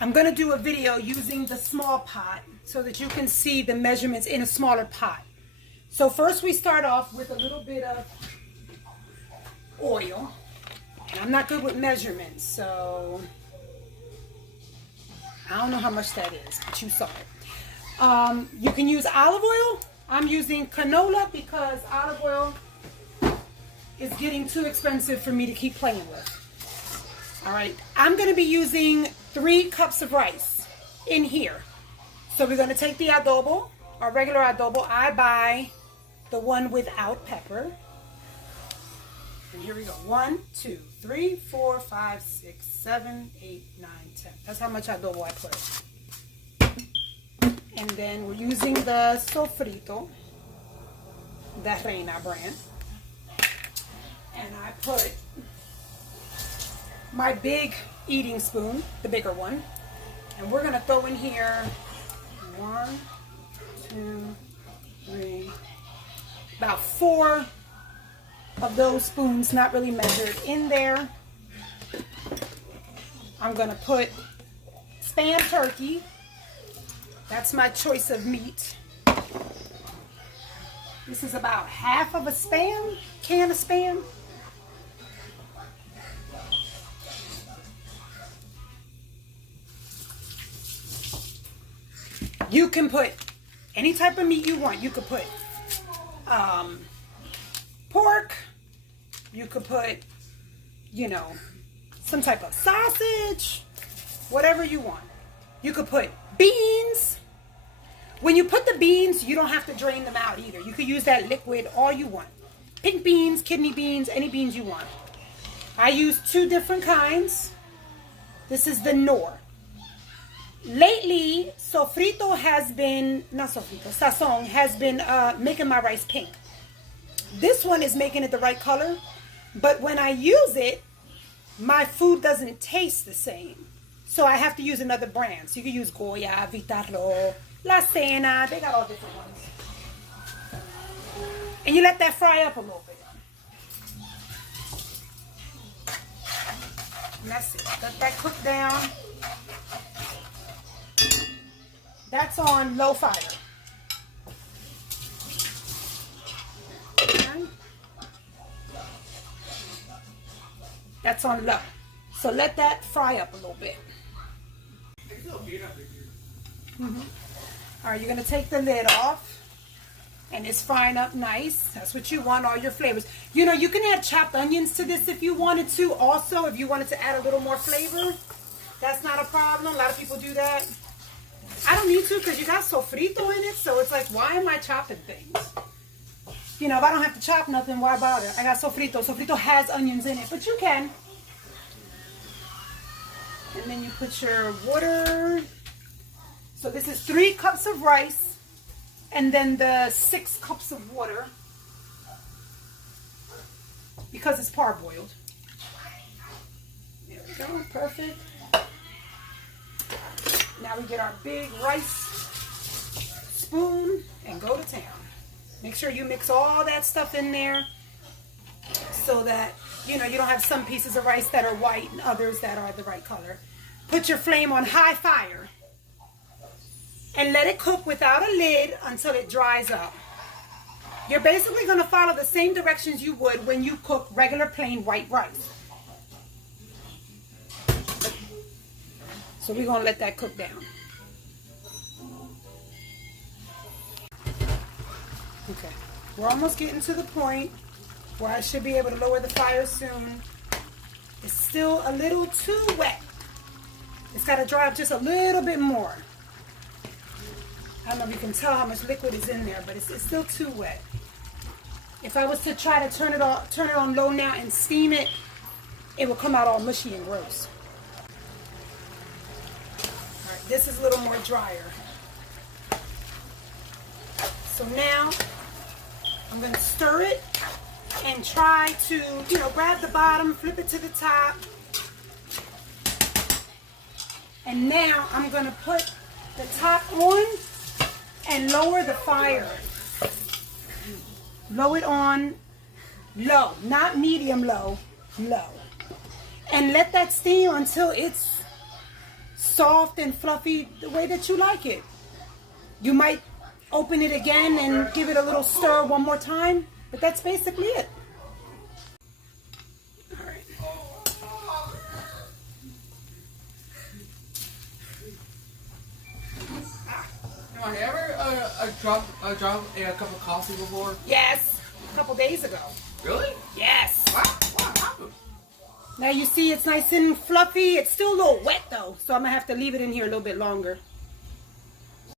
I'm going to do a video using the small pot so that you can see the measurements in a smaller pot. So first we start off with a little bit of oil. And I'm not good with measurements, so I don't know how much that is, but you saw it. You can use olive oil. I'm using canola because olive oil is getting too expensive for me to keep playing with. All right, I'm going to be using 3 cups of rice in here. So we're going to take the adobo, our regular adobo. I buy the one without pepper. And here we go. 1, 2, 3, 4, 5, 6, 7, 8, 9, 10. That's how much adobo I put. And then we're using the sofrito, the Reina brand. And I put my big eating spoon, the bigger one. And we're going to throw in here 1, 2, 3, about 4 of those spoons, not really measured, in there. I'm going to put Spam turkey. That's my choice of meat. This is about half of a Spam, can of Spam. You can put any type of meat you want. You could put pork. You could put, you know, some type of sausage, whatever you want. You could put beans. When you put the beans, you don't have to drain them out either. You could use that liquid all you want. Pink beans, kidney beans, any beans you want. I use 2 different kinds. This is the Knorr. Lately, sofrito has been, not sofrito, sazon has been making my rice pink. This one is making it the right color, but when I use it, my food doesn't taste the same. So I have to use another brand. So you can use Goya, Vitarro, La Cena, they got all different ones. And you let that fry up a little bit. And that's it. Let that cook down. That's on low fire. Okay. That's on low. So let that fry up a little bit. All right, you're going to take the lid off. And it's frying up nice. That's what you want, all your flavors. You know, you can add chopped onions to this if you wanted to. Also, if you wanted to add a little more flavor, that's not a problem. A lot of people do that. I don't need to because you got sofrito in it, so it's like, why am I chopping things? You know, if I don't have to chop nothing, why bother? I got sofrito. Sofrito has onions in it, but you can. And then you put your water. So this is 3 cups of rice, and then the 6 cups of water, because it's parboiled. There we go, perfect. Now we get our big rice spoon and go to town. Make sure you mix all that stuff in there so that, you know, you don't have some pieces of rice that are white and others that are the right color. Put your flame on high fire and let it cook without a lid until it dries up. You're basically going to follow the same directions you would when you cook regular plain white rice. So we're going to let that cook down. Okay, we're almost getting to the point where I should be able to lower the fire soon. It's still a little too wet. It's got to dry up just a little bit more. I don't know if you can tell how much liquid is in there, but it's still too wet. If I was to try to turn it on low now and steam it, it will come out all mushy and gross. All right, this is a little more drier. So now I'm going to stir it and try to, you know, grab the bottom, flip it to the top. And now I'm going to put the top on and lower the fire. Lower it on low, not medium low, low. And let that steam until it's soft and fluffy the way that you like it. You might open it again and give it a little stir one more time, but that's basically it. All right. Have you ever dropped a cup of coffee before? Yes, a couple days ago. Really? Yes. What happened? Now you see it's nice and fluffy. It's still a little wet though, so I'm gonna have to leave it in here a little bit longer.